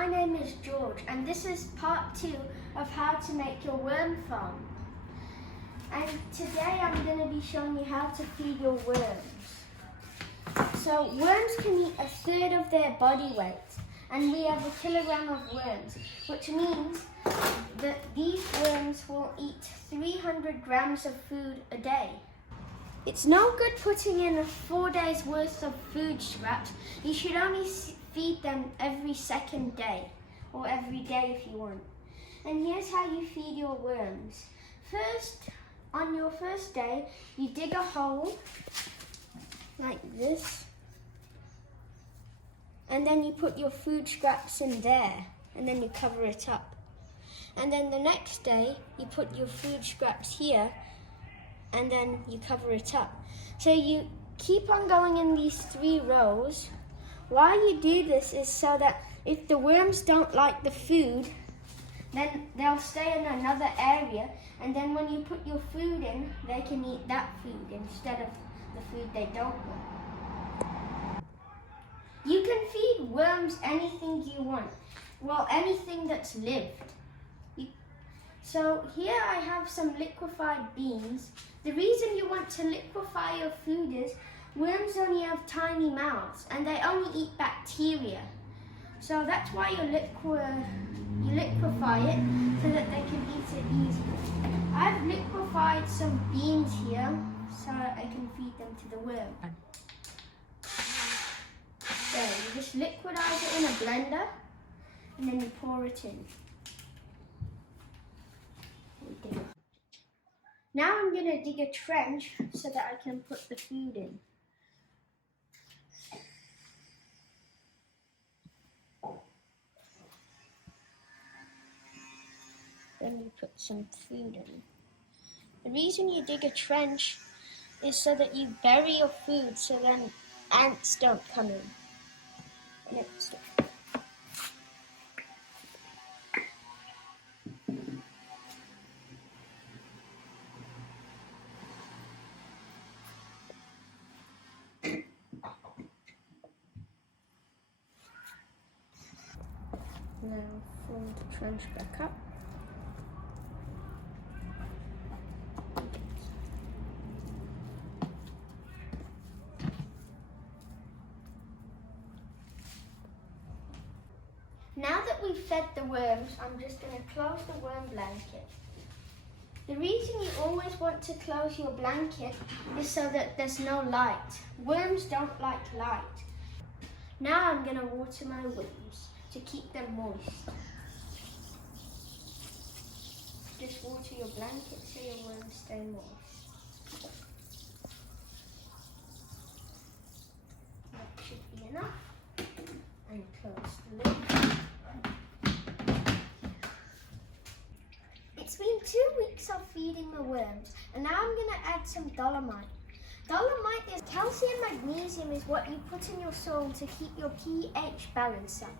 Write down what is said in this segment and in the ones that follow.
my name is George and this is part 2 of how to make your worm farm. And today I'm going to be showing you how to feed your worms. So worms can eat 1/3 of their body weight and we have 1 kilogram of worms, which means that these worms will eat 300 grams of food a day. It's no good putting in 4 days worth of food scraps. You should only feed them every second day, or every day if you want. And here's how you feed your worms. First, on your first day, you dig a hole like this, and then you put your food scraps in there, and then you cover it up. And then the next day, you put your food scraps here, and then you cover it up. So you keep on going in these 3 rows. Why you do this is so that if the worms don't like the food, then they'll stay in another area, and then when you put your food in, they can eat that food instead of the food they don't want. You can feed worms anything you want. Well, anything that's lived. So here I have some liquefied beans. The reason you want to liquefy your food is worms only have tiny mouths and they only eat bacteria. So that's why you liquefy it so that they can eat it easier. I've liquefied some beans here so I can feed them to the worm. So you just liquidize it in a blender and then you pour it in. Now I'm going to dig a trench so that I can put the food in. Then you put some food in. The reason you dig a trench is so that you bury your food so then ants don't come in. Now fill the trench back up. Now that we've fed the worms, I'm just going to close the worm blanket. The reason you always want to close your blanket is so that there's no light. Worms don't like light. Now I'm going to water my worms to keep them moist. Just water your blanket so your worms stay moist. That should be enough. And close the lid. It's been 2 weeks of feeding the worms, and now I'm going to add some dolomite. Dolomite is calcium magnesium is what you put in your soil to keep your pH balance up.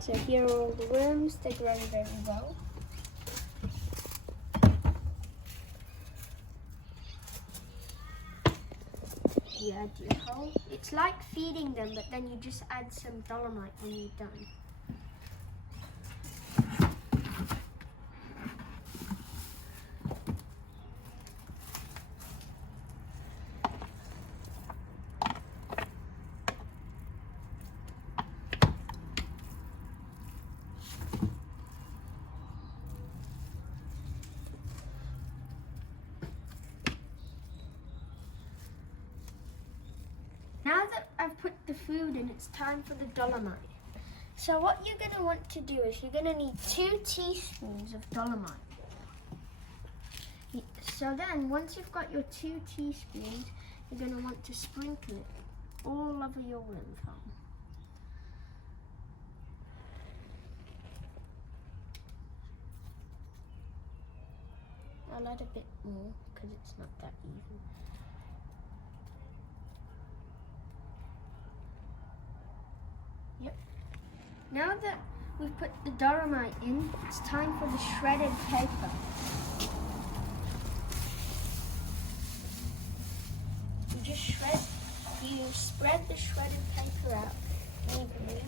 So here are all the worms, they're growing very well. You add your whole. It's like feeding them, but then you just add some dolomite when you're done. Now that I've put the food in, it's time for the dolomite. So what you're going to want to do is you're going to need 2 teaspoons of dolomite. So then, once you've got your 2 teaspoons, you're going to want to sprinkle it all over your worm farm. I'll add a bit more because it's not that even. Yep. Now that we've put the dolomite in, it's time for the shredded paper. You spread the shredded paper out evenly.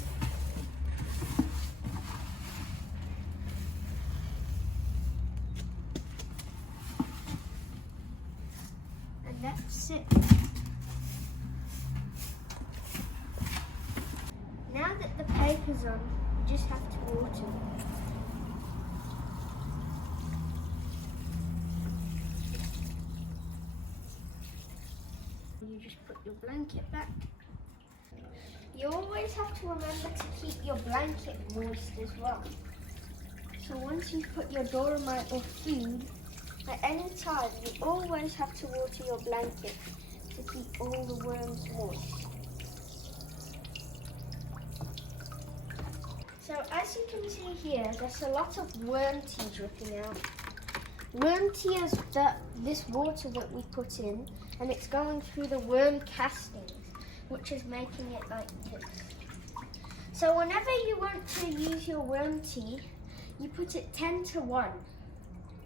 that's it. Now that the paper's on, you just have to water it. You just put your blanket back. You always have to remember to keep your blanket moist as well. So once you put your Dolomite or food, at any time you always have to water your blanket to keep all the worms moist. So as you can see here, there's a lot of worm tea dripping out. Worm tea is this water that we put in, and it's going through the worm castings, which is making it like this. So whenever you want to use your worm tea, you put it 10 to 1.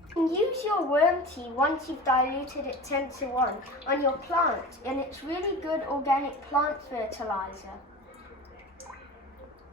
You can use your worm tea once you've diluted it 10 to 1 on your plant, and it's really good organic plant fertilizer.